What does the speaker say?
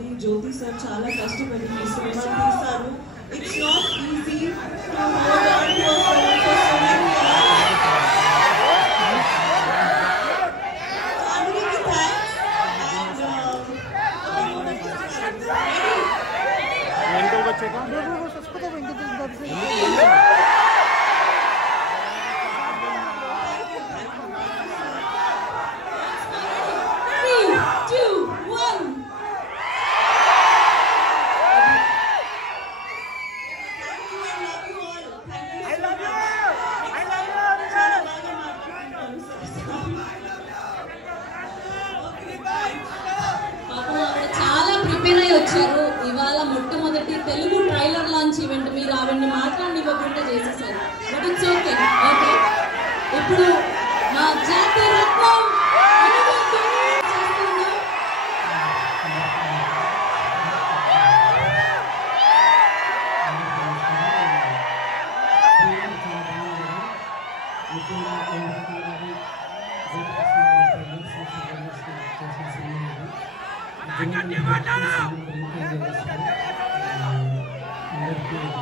ఉంటుంది. జ్యోతి సార్ చాలా కష్టపడి ఈ సినిమా తీశారు. It's not easy to hold on to a film for so many years. అందరికీ థ్యాంక్స్. వెంటో వచ్చేగా వచ్చారు. ఇవాళ మొట్టమొదటి తెలుగు ట్రైలర్ లాంచ్ ఈవెంట్ మీరు ఆవిడ్ని మాట్లాడనివ్వకుండా చేసేసారు. But it's okay. ఓకే, ఇప్పుడు మా జాతి రత్నం అందరికీ